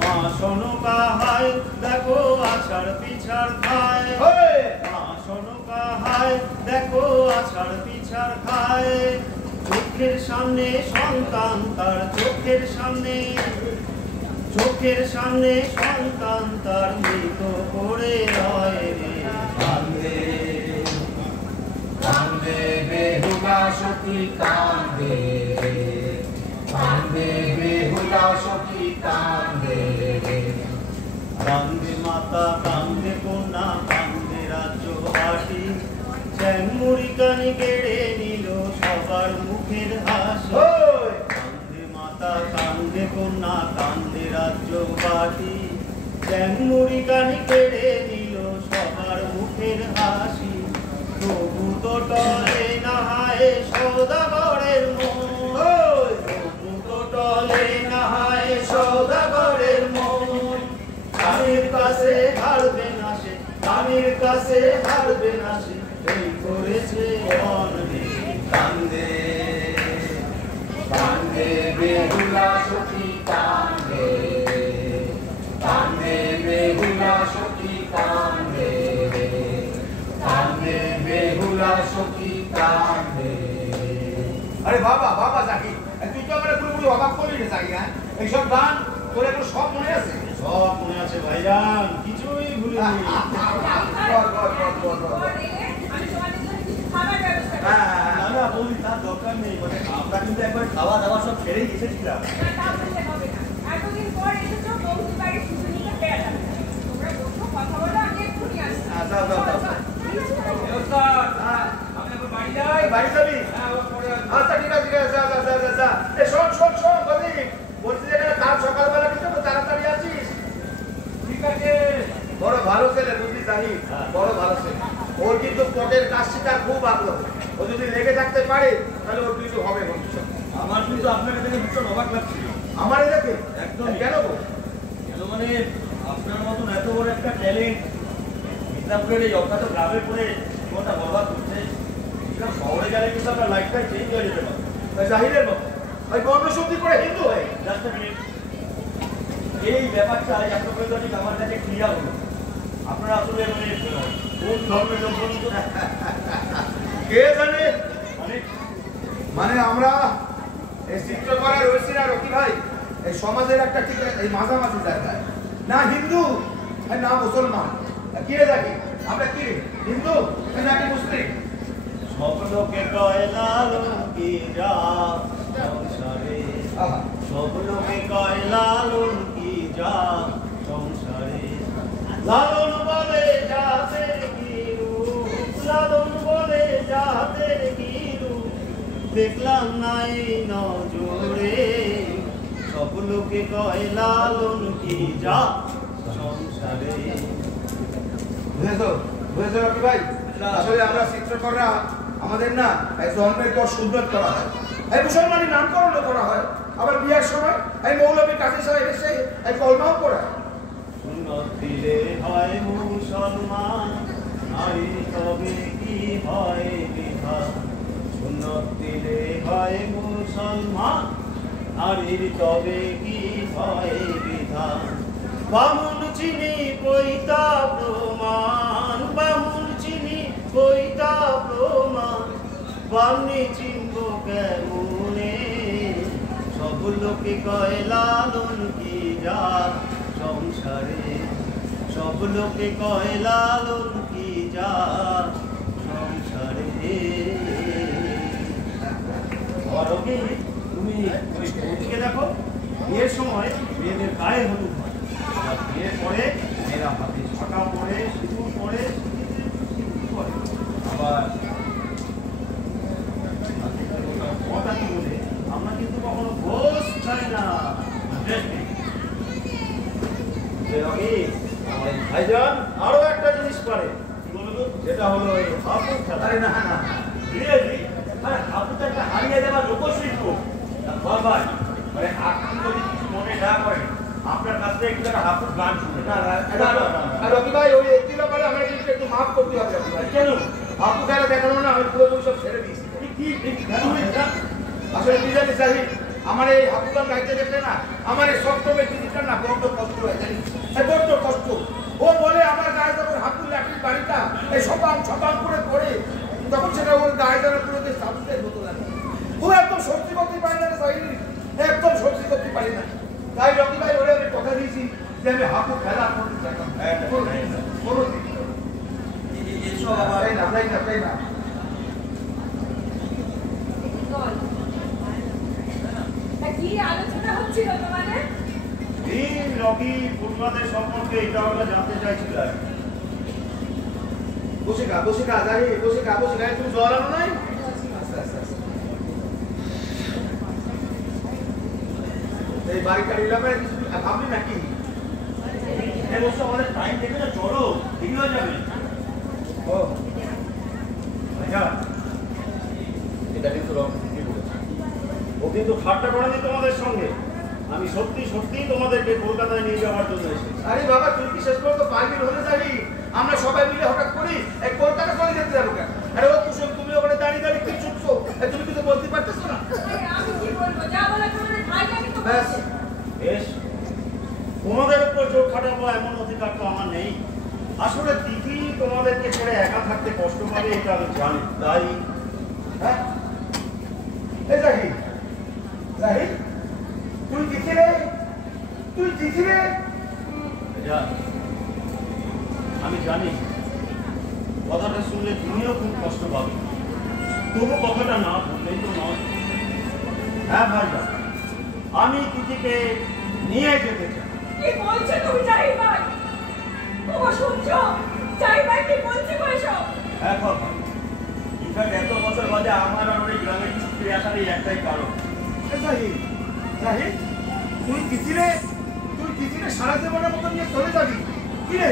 মা শোনো কাহায় দেখো আছাড় পিছাড় খায়, মা শোনো কাহায় দেখো আছাড় পিছাড় খায়। চোখের সামনে সন্তান তার, চোখের সামনে, চোখের সামনে সন্তান তার মৃত করে রয় রে কান্দে। কান্দে বেহুলা সখী কান্দে, কান্দে বেহুলা সখী কান্দে। কান্দে মাতা কান্দে কন্যা কান্দে রাজ্যবাসী, চ্যাংমুড়ি কানি কেড়ে নিল সবার মুখের হাসি। কান্দে মাতা কান্দে কন্যা কান্দে রাজ্যবাসী, চ্যাংমুড়ি কানি কেড়ে নিল সবার মুখের হাসি। তবু তো টলে না হায় সৌদাগরের মন, তবু তো টলে না হায় সৌদাগরের মন। স্বামীর কাছে হারবে না সে, স্বামীর কাছে হারবে না সে, এই করেছে অনরে কান্দে। কান্দে বেহুলা সখী কান্দে, কান্দে বেহুলা সখী কান্দে, কান্দে বেহুলা সখী কান্দে। আরে বাবা বাবা জাহির, তুই তো আমরা পুরোপুরি অবাক করলি রে জাহির। হ্যাঁ, এইসব গান তোর এখন সব মনে আছে? সব মনে আছে ভাইজান, কিছুই ভুলিনি। বল, বল, বল, বল, বল। পরে আমি তোমাদের জন্য কিছু খাবার ব্যবস্থা করব। না না বলি তার দরকার নেই, মানে আমরা কিন্তু একবার খাওয়া দাওয়া সব ছেড়েই এসেছিলাম। না, তা বললে হবে না। এতদিন পর এসেছো, বৌদি বাড়ি শুধু নিয়ে বেড়াতে। তোমরা বসো, কথা বলো, আমি এক্ষুনি আসছি। যাও, যাও, যাও। হ্যাঁ, বাড়ি যাবি? আচ্ছা ঠিক আছে, ঠিক আছে, যা যা যা যা যা। এই শোন শোন শোন বলি, বলছি যে কাল সকালবেলা কিন্তু তো তাড়াতাড়ি আছিস। ঠিক আছে, বড় ভালো ছেলে বুঝলি জাহির, বড় ভালো ছেলে। ওর কিন্তু পটের কাজ শিকার খুব আগ্রহ। ও যদি লেগে থাকতে পারে তাহলে ওর কিন্তু হবে ভবিষ্যৎ। আমার কিন্তু আপনাকে দেখে ভীষণ অবাক লাগছিল। আমার এলাকে একদমই। কেন গো? কেন মানে আপনার মতন এত বড় একটা ট্যালেন্ট মিদনাপুরের এই অজ্ঞাত গ্রামে পড়ে জীবনটা বরবাদ করছে, সেটা শহরে গেলে কিন্তু আপনার লাইফটাই চেঞ্জ হয়ে যেতে পারে। ওই জাহিরের মতো ওই বর্ণশুদ্ধি করে হিন্দু হয়ে। জাস্ট মিনিট, এই ব্যাপারটা এখনো পর্যন্ত ঠিক আমার কাছে ক্লিয়ার হলো। আপনারা আসলে মানে কোন ধর্মের লোক বলুন তো? কে জানে? মানে মানে আমরা এই চিত্রকরা রয়েছি না রকি ভাই, এই সমাজের একটা ঠিক এই মাঝামাঝি জায়গায়, না হিন্দু না মুসলমান, কে দেখি আমরা কি হিন্দু নাকি মুসলিম? সব লোকে কয় লালন কি যা সংসারে, আহা, সব লোকে কয় লালন কি যা সংসারে, লালন বলে যাতে কি রূপ, লালন বলে যাতে কি রূপ, দেখলাম নাই নজরে, সব লোকে কয় লালন কি যা সংসারে। বুঝেছো বুঝেছো রকি ভাই? আসলে আমরা চিত্রকররা আমাদের না এই জন্মের পর সুন্নত করা হয়, এই মুসলমানি নামকরণও করা হয়, আবার বিয়ের সময় এই মৌলবী কাজী সাহেব এসে এই কলমাও পড়ায়। সুন্নত দিলে হয় মুসলমান, নারীর তবে কি হয় বিধান, সুন্নত দিলে হয় মুসলমান, নারীর তবে কি হয় বিধান, বামুন চিনি পৈতা প্রমাণ, বামুন চিনি পৈতা প্রমাণ, বামনি চিনব কেমনে, সব লোকে কয় লালন কি যা সংসারে, সব লোকে কয় লালন কি যা সংসারে। রকি, তুমি ওই বৌদিকে দেখো, বিয়ের সময় মেয়েদের গায়ে হলুদ হয়, আর বিয়ের পরে মেয়েরা হাতে ছাকা পরে, সিঁদুর পরে, পরে আবার কথা কি বলে আমরা কিন্তু কখনো ঘোষ খাই না। ভাইজান আরো একটা জিনিস করে, কি বলবো, যেটা হলো এই হাপুর খেলা। আরে না না, রিয়েলি আরে হাপুর একটা হারিয়ে দেওয়ার লোকশিল্প। বাবা মানে আপনি যদি কিছু মনে না করেন, আপনার কাছ থেকে একটু একটা হাপুর গান শুনে। না না, আর রকি ভাই ওই একটি ব্যাপারে আমার কিন্তু একটু মাফ করতে হবে রকি ভাই। কেন আপু খেলা দেখানো না, আমি পুরো সব ছেড়ে দিয়েছি। আসলে কি জানি সাহিব, আমার এই হাপু গান গাইতে দেখলে না আমার এই সপ্তমের দিদিটা না বড্ড কষ্ট হয়ে যায়, বড্ড কষ্ট। ও বলে আমার গায়ে যখন হাপুর লাঠির বাড়িটা এই সপাং সপাং করে পড়ে, তখন সেটা ওর গায়ে ধরে পুরো সাবুকের মতো লাগে। ও একদম সত্যি করতে পারি না সাহিব, একদম সত্যি করতে পারি না। তাই রকি ভাই ওরে আমি কথা দিয়েছি যে আমি হাপু খেলা করতে চাইতাম। এসব আমার এই না তাই না তাই না। কি আলোচনা হচ্ছিল তোমাদের? রকি পূর্বাদের সম্পর্কে এটা আমরা জানতে চাইছিল। বসে গা যাই বসে গা তুমি জল আনো নাই? এই বাড়িটা নিলাম কিছু ভাবলি নাকি? আমাদের টাইম দেখে না, চলো দেরি হয়ে যাবে। ও আচ্ছা, এটা কিন্তু ও কিন্তু ঠাট্টা করেনি তোমাদের সঙ্গে, আমি সত্যি সত্যি তোমাদেরকে কলকাতায় নিয়ে যাওয়ার জন্য এসেছি। আরে বাবা তুই কি শেষ পর্যন্ত পাইবিল হতে যাবি? আমরা সবাই মিলে হঠাৎ করি এই কলকাতা চলে যেতে যাবো কেন? আরে ও কুসুম তুমি ওখানে দাঁড়িয়ে দাঁড়িয়ে কি ছুটছো? তুমি কিছু বলতে পারতেছো না? আমি কি বলবো, যা বলে তোমাদের ভাইজানই তো ব্যাস বলছে। বেশ, তোমাদের উপর জোর খাটাবো এমন অধিকার তো আমার নেই। আসলে দিদি তোমাদেরকে ছেড়ে একা থাকতে কষ্ট পাবে এটা আমি জানি, তাই হ্যাঁ এই জাহিদ তুই দিছি রে যা, আমি জানি কথাটা শুনলে তুমিও খুব কষ্ট পাবে, তবু কথাটা না বললেই তো নয়। হ্যাঁ ভাইয়া, আমি দিদিকে নিয়ে যেতে চাই। কি বলছো তুমি জাহিদ ভাই? ও শুনছো জাহিদ ভাই কি বলছে বৈশব? হ্যাঁ কথা, ইনফ্যাক্ট এত বছর বাদে আমার আর ওই গ্রামের ফিরে আসার এই একটাই কারণ। জাহিদ তুই দিছি রে সারা জীবনের মতো নিয়ে চলে যাবি কি রে?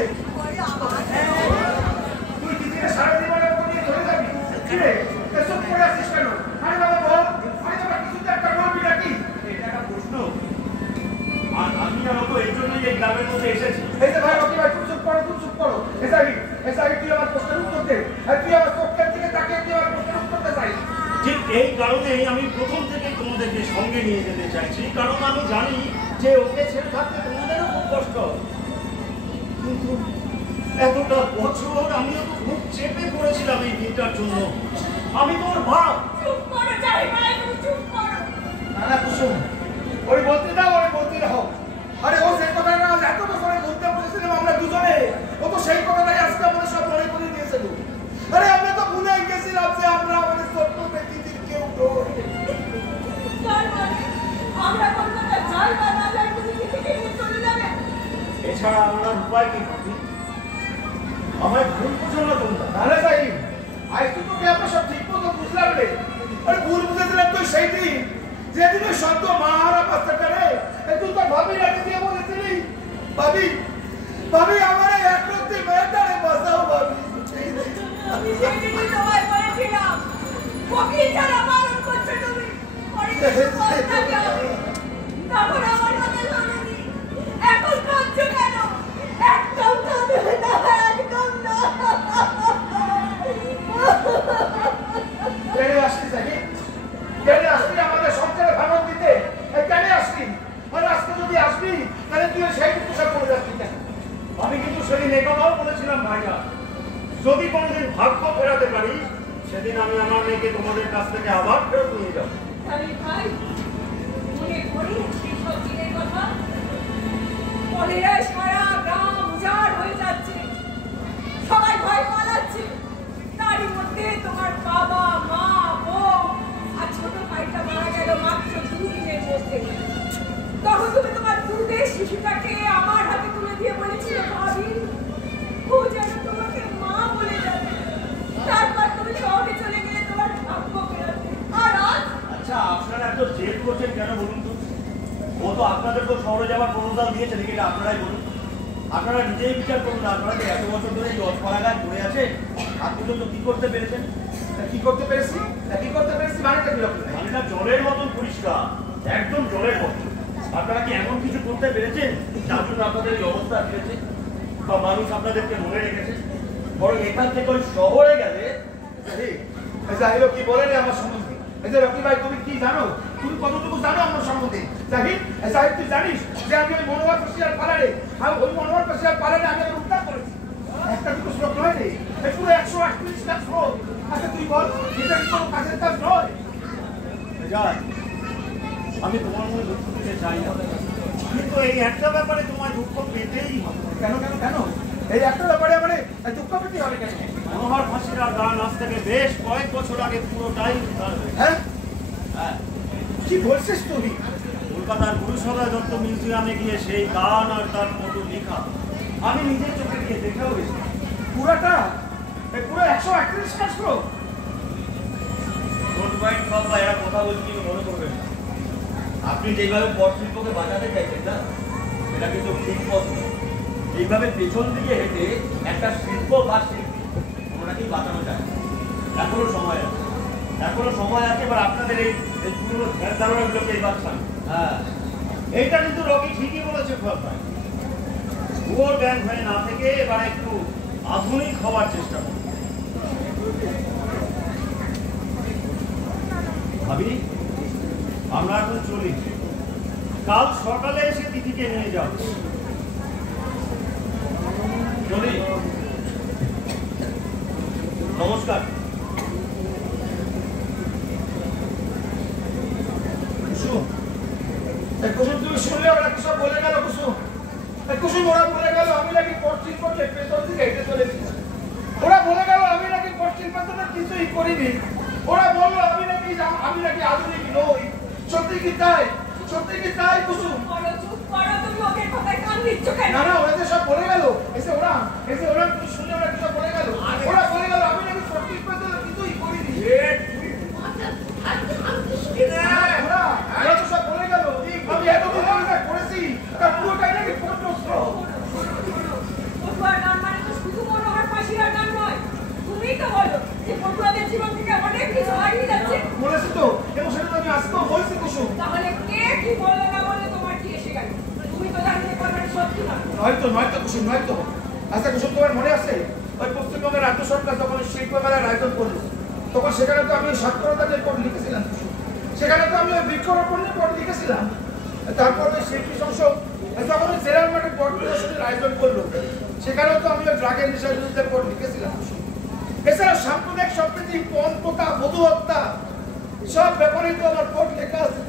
তুই দিছি রে সারা জীবনের মতো নিয়ে চলে যাবি কি রে? এসব করে আসিস কেন? আরে বাবা বল, আরে বাবা কিছু তো একটা বলবি নাকি? এটা একটা প্রশ্ন, আর আমি জানো তো এই জন্যই এই গ্রামের মধ্যে এসেছি। এই যে ভাই রকি ভাই তুমি চুপ করো এসাহি তুই আমার প্রশ্নের উত্তর দে, আর তুই আমার চোখের দিকে তাকিয়ে তুই আমার প্রশ্নের উত্তর দে চাই। ঠিক এই কারণেই আমি প্রথম থেকেই তোমাদেরকে সঙ্গে নিয়ে যেতে চাইছি, কারণ আমি জানি যে ওকে ছেড়ে থাকতে তোমাদেরও খুব কষ্ট হবে। এতটা বছর আমিও তো খুব চেপে পড়েছিলাম এই দিনটার জন্য। আমি তোর বাপ। চুপ করো জাহিমা, তুমি চুপ করো। না না কুসুম, ওই বলতে দাও, ওই বলতে দাও। আরে ও সেই কথাটা এত বছরে বলতে বলেছিলাম আমরা দুজনে, ও তো সেই কথাটাই আজকে আমাদের সব মনে করে দিয়েছিল। আরে আমরা তো ভুলে গেছিলাম যে আমরা আমাদের ছোট্ট ব্যক্তিদের কেউ নই। তার মানে আমরা কলকাতা যাই বা না যাই তুমি কি থেকে নিয়ে চলে যাবে? এছাড়া আমার উপায় কি ভাবি? আমায় ভুল বুঝো না তোমরা। নাহলে যাই আজ তো তোকে আমরা সব ঠিক মতো বুঝলাম রে। আরে ভুল বুঝেছিলাম তুই সেই দিন যেদিন ওই সদ্য মাহারা বাচ্চাটা রে তুই তো ভাবি রাখে দিয়ে বলেছিলি, ভাবি ভাবি আমার এই একরত্তি মেয়েটারে বাঁচাও ভাবি। আমি সেদিনই তোমায় বলেছিলাম, ফকির ছাড়া পালন করছো তুমি। পরে কিছু বলতে হবে। তখন আমার কথা শোনোনি। এখন কাঁদছো কেন? একদম কাঁদবে না, একদম না। কেন আসলি জানি? কেন আসলি আমাদের সংসারে ভাঙন দিতে? কেন আসলি? আর আজকে যদি আসবি তাহলে তুই সেই পোশাক পরে যাচ্ছিস কেন? আমি কিন্তু সেদিন এই কথাও বলেছিলাম ভাইয়া, যদি কোনোদিন ভাগ্য ফেরাতে পারি সেদিন আমি আমার মেয়েকে তোমাদের কাছ থেকে আবার ফেরত নিয়ে যাবো। তাহলে ভাই, মনে করি সেসব দিনের কথা। পরেরা সারা গ্রাম উজাড় হয়ে যাচ্ছে, সবাই ভয় পালাচ্ছে। তারই মধ্যে তোমার বাবা, মা, বউ আর ছোট ভাইটা মারা গেল মাত্র 2 দিনের মধ্যে। তখন তুমি তোমার দুধের শিশুটাকে আমার হাতে তুলে দিয়ে বলেছিলে, ভাবি ও যেন তোমাকে মা বলে যাবে। তারপর তুমি শহরে চলে গেলে তোমার ভাগ্য ফেরাতে। আর আজ আচ্ছা, আপনারা এত জেদ করছেন কেন বলুন তো? ও তো আপনাদের তো শহরে যাওয়ার প্রপোজাল দিয়েছে, দেখি এটা আপনারাই বলুন। আপনারা নিজেই বিচার করুন, আপনারা যে এত বছর ধরে এই অসপাড়াগায় পড়ে আছে, আপনি তো কি করতে পেরেছেন? কি করতে পেরেছি? কি করতে পেরেছি মানেটা কিরকম? পানিটা জলের মতন পরিষ্কার, একদম জলের মতন। আপনারা কি এমন কিছু করতে পেরেছেন যার জন্য আপনাদের এই অবস্থা পেয়েছে বা মানুষ আপনাদেরকে মনে রেখেছে? বরং এখান থেকে ওই শহরে গেলে যাই হোক, কি বলেন আমার সম্বন্ধে? এই যে রকি ভাই, তুমি কি জানো? তুমি কতটুকু জানো আমার সম্বন্ধে? জাহিদ, জাহিদ তুই জানিস যে আমি ওই মনোহর পেশিয়ার পালারে, আমি ওই মনোহর পেশিয়ার পালারে আমি ওকে উদ্ধার করেছি। একটা দুটো শ্লোক নয় রে, এই পুরো 138টা শ্লোক। আচ্ছা তুই বল, এটা কি কোনো কাজের কাজ নয়? যাই, আমি তোমার মনে দুঃখ দিতে চাই না, কিন্তু এই একটা ব্যাপারে তোমায় দুঃখ পেতেই হবে। কেন কেন কেন? এই একটা ব্যাপারে আমার দুঃখ পেতে হবে কেন? মনোহর ফাঁসিরা গান আজ থেকে বেশ কয়েক বছর আগে পুরোটাই উদ্ধার হয়েছে। হ্যাঁ, হ্যাঁ, কি বলছিস তুমি? কলকাতার গুরুসদয় দত্ত মিউজিয়ামে গিয়ে সেই গান আর তার ফটো লেখা আমি নিজের চোখে গিয়ে দেখেও এসেছি। পুরাটা? এই পুরো 138টা শ্লোক? ডোন্ট মাইন্ড বাবা, এরা কথা বলছি মনে করবেন না। আপনি যেভাবে পটশিল্পকে বাঁচাতে চাইছেন না, এটা কিন্তু ঠিক পথ নয়। এইভাবে পেছন দিকে হেঁটে একটা শিল্প বা শিল্পী ওনাকেই বাঁচানো যায়। এখনো সময় আছে, এখনো সময় আছে। এবার আপনাদের এই পুরো ধ্যান ধারণাগুলোকে এবার ছাড়ুন। হ্যাঁ, এইটা কিন্তু রকি ঠিকই বলেছে খুব ভাই। ভুয়োর জ্ঞান হয়ে না থেকে এবার একটু আধুনিক হওয়ার চেষ্টা করুন। ভাবি, আমরা এখন চলি। কাল সকালে এসে দিদিকে নিয়ে যাও। চলি। নমস্কার। কুসুম, কুসুম তুমি শুনলে ওরা কিসব বলে গেল? কুসুম, কুসুম ওরা বলে গেল আমি নাকি পশ্চিম পথে পেছন দিকে হেঁটে চলে গেছি। ওরা বলে গেল আমি নাকি পশ্চিম পথে কিছুই করিনি। ওরা বললো আমি নাকি আধুনিক নই। সত্যি কি তাই? সত্যি কি তাই কুসুম? চুপ করো, তুমি ওকে কথায় কান দিচ্ছ কেন? না না, ওরা যে সব বলে গেল। এসে ওরা তুমি শুনলে ওরা কিসব বলে গেল? ওরা বলে গেল আমি নাকি পশ্চিম পথে কিছুই করিনি। ওরা তো সব বলে গেল আমি এতদিন ধরে করেছি তার পুরোটাই নাকি পটস্র। পটুয়ার গান মানে তো শুধু মনোহর ফাঁসির গান নয়। তুমিই তো বলো যে পটুয়াদের জীবন থেকে অনেক কিছু হারিয়ে যাচ্ছে। বলেছি তো, এবং সেটা তো আমি আজকেও বলছি কুসুম। তাহলে কে কি বললো না বলে তোমার কি এসে গেল? তুমি তো জানতে পারবে সত্যি না। নয়তো কুসুম, নয়তো। আচ্ছা কুসুম, তোমার মনে আছে ওই পশ্চিমবঙ্গের রাজ্য সরকার যখন শিল্প মেলার আয়োজন করলো, তখন সেখানে তো আমি সাক্ষরতার পট লিখেছিলাম কুসুম। সেখানে তো আমি ওই বৃক্ষরোপণ নিয়ে পট লিখেছিলাম। তারপর ওই শিল্পী সংসদ যখন ওই জেলার মাঠে পট প্রদর্শনীর আয়োজন করলো, সেখানেও তো আমি ওই ড্রাগের নেশার বিরুদ্ধে রিপোর্ট লিখেছিলাম। এছাড়া সাম্প্রদায়িক সম্প্রীতি, পণ প্রথা, বধূ হত্যা সব ব্যাপারে তো আমার রিপোর্ট লেখা আছে।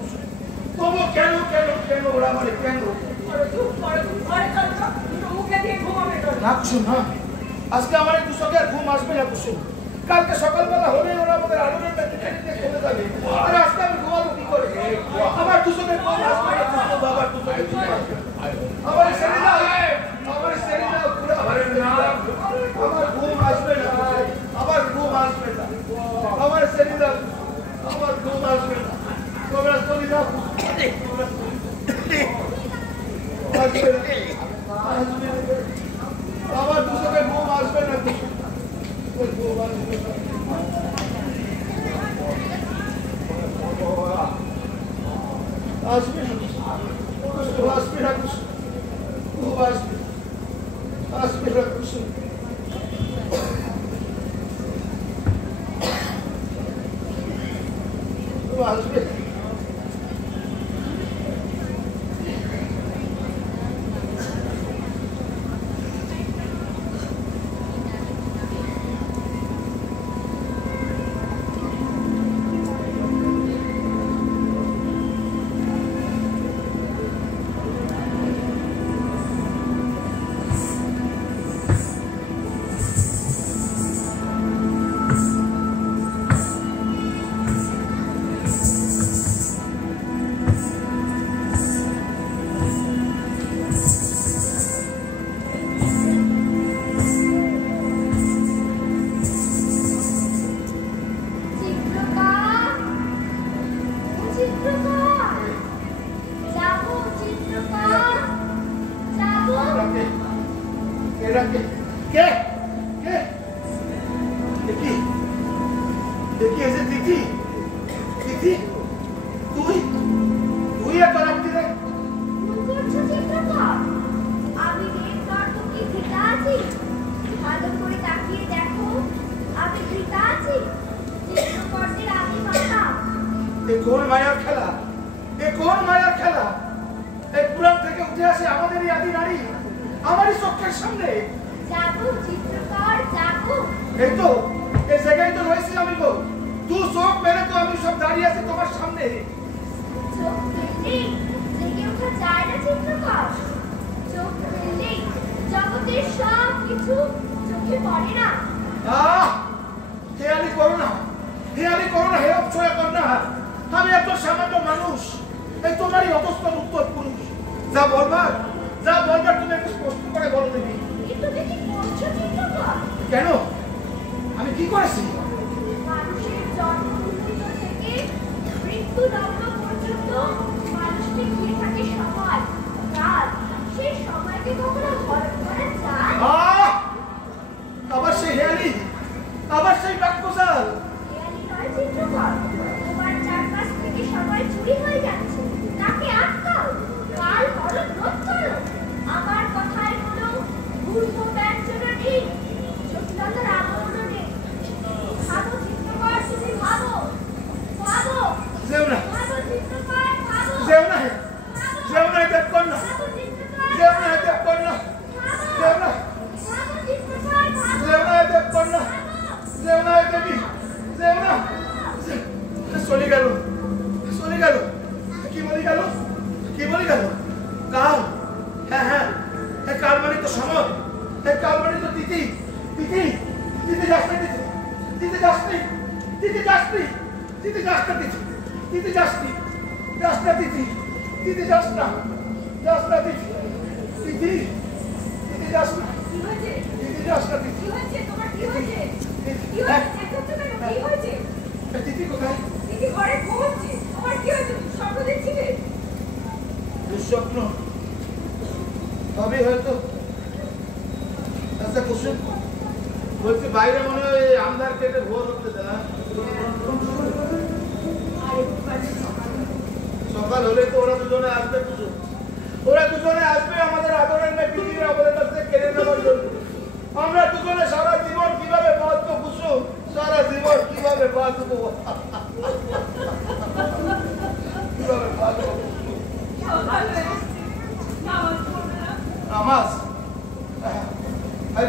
তবু কেন কেন কেন ওরা আমার কেন না কুসুম, না আজকে আমার এই দুশোকে আর ঘুম আসবে না কুসুম। কালকে সকালবেলা হলে ওরা আমাদের আলোর চলে যাবে, আর আজকে আমি ঘুমাবো কি করে? আমার দুশোকে ঘুম আসবে না কুসুম, বাবার দুশোকে ঘুম আসবে। আমার ছেড়ে দাও, আমার ছেড়ে দাও, আমার ঘুম আসবে না, আমার ঘুম আসবে না, আমার ছেড়ে দাও, আমার ঘুম আসবে না, তোমরা চলে যাও, আমার দুশোকে ঘুম আসবে না, ঘুম আসবে না। আসবে না, আসবে না কুসুম, খুব আসবে, আসবে না কুসুম। আসবে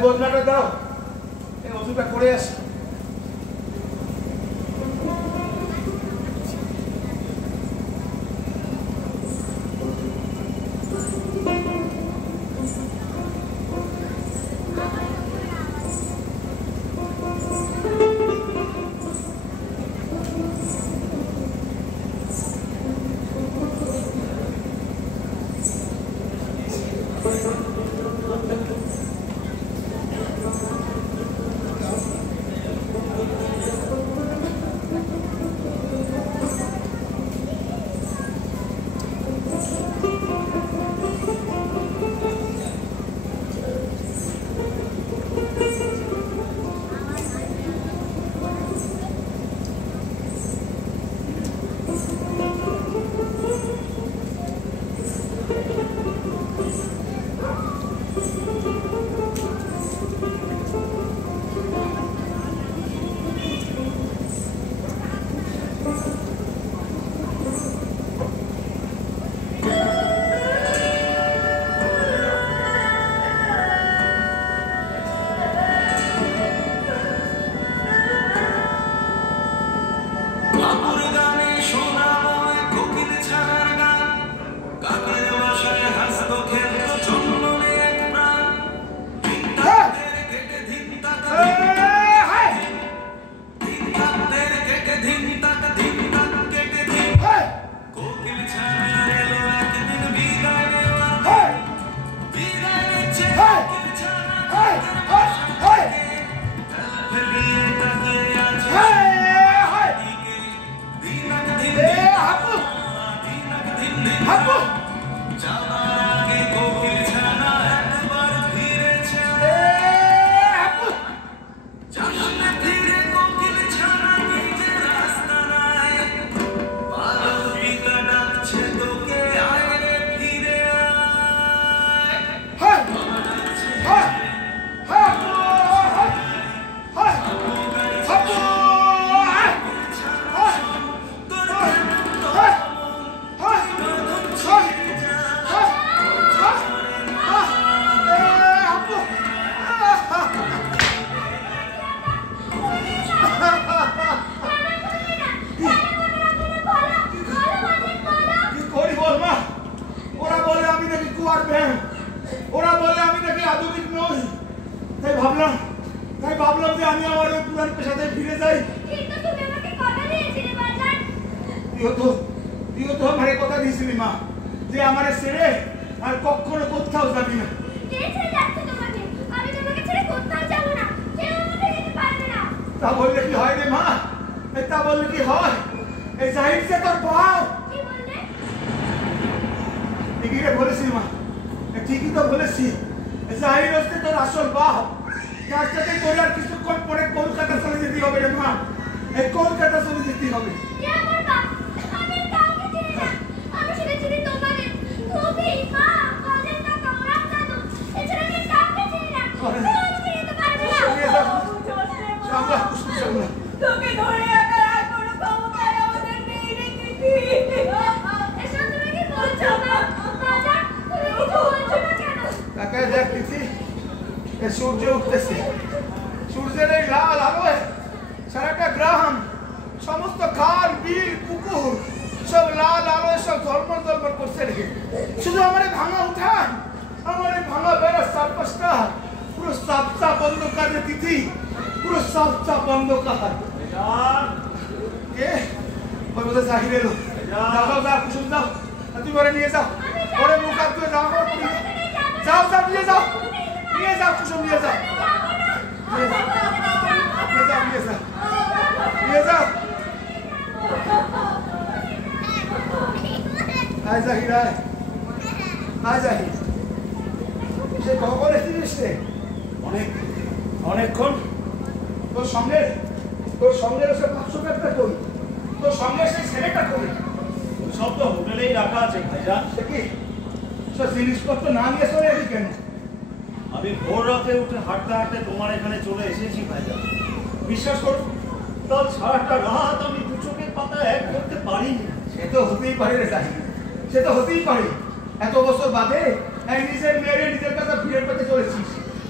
বদনাটা দাও, এই ওষুধটা করে আসি।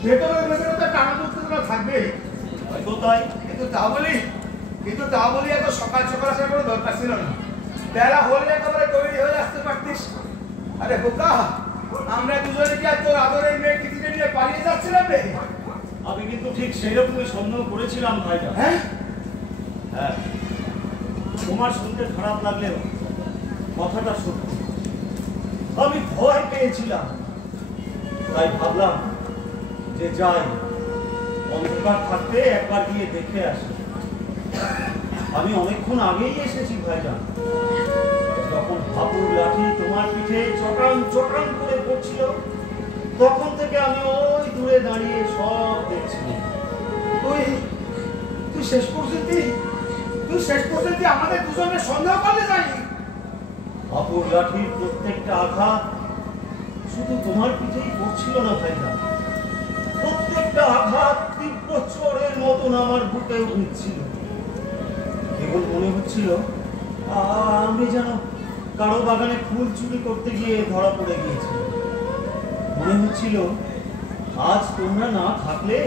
ভেতরে তো টানা উত্তেজনা থাকবে। হয়তো তাই। কিন্তু তা বলি এত সকাল সকাল আসার কোনো দরকার ছিল না। বেলা হলে একেবারে তৈরি হয়ে আসতে পারতিস। আরে বোকা, আমরা দুজনে কি আর তোর আদরের মেয়ে তিথিকে নিয়ে পালিয়ে যাচ্ছিলাম রে? আমি কিন্তু ঠিক সেইরকমই সন্দেহ করেছিলাম ভাইটা। হ্যাঁ, তোমার শুনতে খারাপ লাগলেও কথাটা সত্য। আমি ভয় পেয়েছিলাম, তাই ভাবলাম যে যাই, অন্ধকার থাকতে একবার গিয়ে দেখে আসি। আমি অনেকক্ষণ আগেই এসেছি ভাইজান। যখন হাবুর লাঠি তোমার পিঠে চটাং চটাং করে পড়ছিল, তখন থেকে আমি ওই দূরে দাঁড়িয়ে সব দেখছিলাম। তুই শেষ পর্যন্ত আমাদের দুজনের সন্দেহ করলে জানি। হাবুর লাঠির প্রত্যেকটা আঘাত শুধু তোমার পিঠেই পড়ছিল না ভাইজান, প্রত্যেকটা আঘাত তীব্র চোরের মতন আমার বুকে উঠছিল। কেবল মনে হচ্ছিল আমি যেন কারো বাগানে ফুল চুরি করতে গিয়ে ধরা পড়ে গিয়েছি। মনে হচ্ছিল আজ তোমরা না থাকলে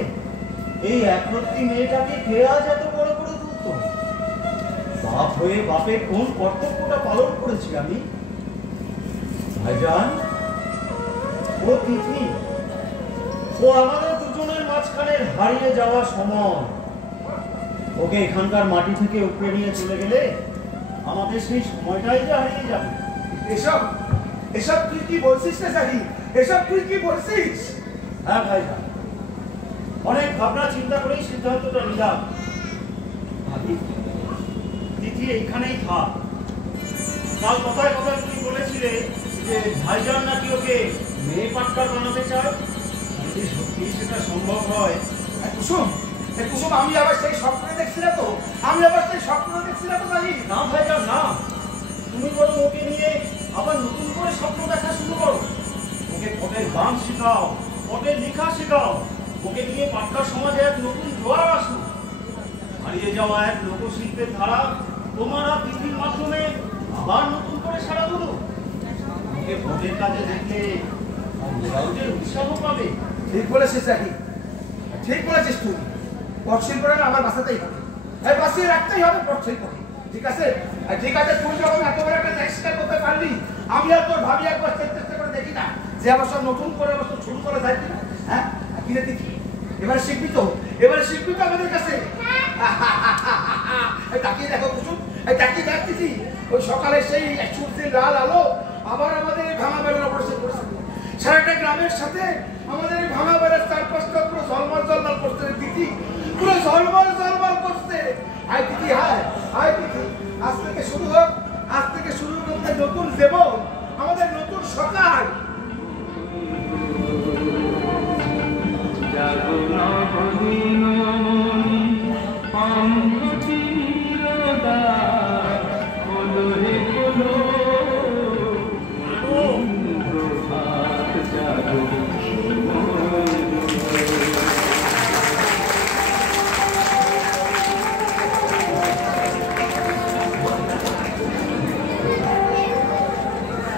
এই একরত্তি মেয়েটাকে কে আজ এত বড় করে তুলত। বাপ হয়ে বাপের কোন কর্তব্যটা পালন করেছি আমি? ভাইজান, ও তিথি, ও আমাদের দুজনের মাঝখানে হারিয়ে যাওয়া সময়। ওকে এখানকার মাটি থেকে উপড়ে নিয়ে চলে গেলে আমাদের সেই সময়টাই যে হারিয়ে যাবে। এসব তুই কি বলছিস রে জাহি? এসব তুই কি বলছিস? হ্যাঁ ভাইজান, অনেক ভাবনা চিন্তা করেই সিদ্ধান্তটা নিলাম। ভাবি, তিথি এইখানেই থাক। কাল কথায় কথায় তুমি বলেছিলে যে ভাইজান নাকি ওকে মেয়ে পাটকার বানাতে চায়। যদি সত্যি সেটা সম্ভব হয়। কুসুম, আমি আবার সেই স্বপ্ন দেখছিলাম তো জানি। না ভাইজান না, তুমি বরং ওকে নিয়ে আবার নতুন করে স্বপ্ন দেখা শুরু করো। ওকে পটের গান শেখাও, পটের লেখা শেখাও। ওকে নিয়ে পাটকার সমাজে এক নতুন জোয়ার আসুক। হারিয়ে যাওয়া এক লোকশিল্পের ধারা তোমার আর তিথির মাধ্যমে আবার নতুন করে সারা ধরো। ওকে পটের কাজে দেখলে আমরাও যে উৎসাহ পাবে। ঠিক বলেছিস জাহি, ঠিক বলেছিস তুই। পটশিল্পটা আমার বাঁচাতেই হবে, বাঁচিয়ে রাখতেই হবে পটশিল্পকে। ঠিক আছে, তুই যখন এত বড় একটা চেষ্টা করতে পারলি, আমি আর তোর ভাবি একবার চেষ্টা করে দেখি না যে আবার সব নতুন করে আবার শুরু করে যায় কিনা। হ্যাঁ, কিনে দেখি এবারে শিখবি তো আমাদের কাছে। তাকিয়ে দেখো কুসুম, তাকিয়ে দেখতেছি ওই সকালে সেই সূর্যের লাল আলো আবার আমাদের ভাঙা বেড়ার উপর পড়ছে। সারাটা গ্রামের সাথে আমাদের ভাঙা বেড়ার চারপাশটা পুরো ঝলমল করছে। দিদি পুরো ঝলমল করছে। আয় দিদি, হায় দিদি, আজ থেকে শুরু হোক নতুন জীবন, আমাদের নতুন সকাল।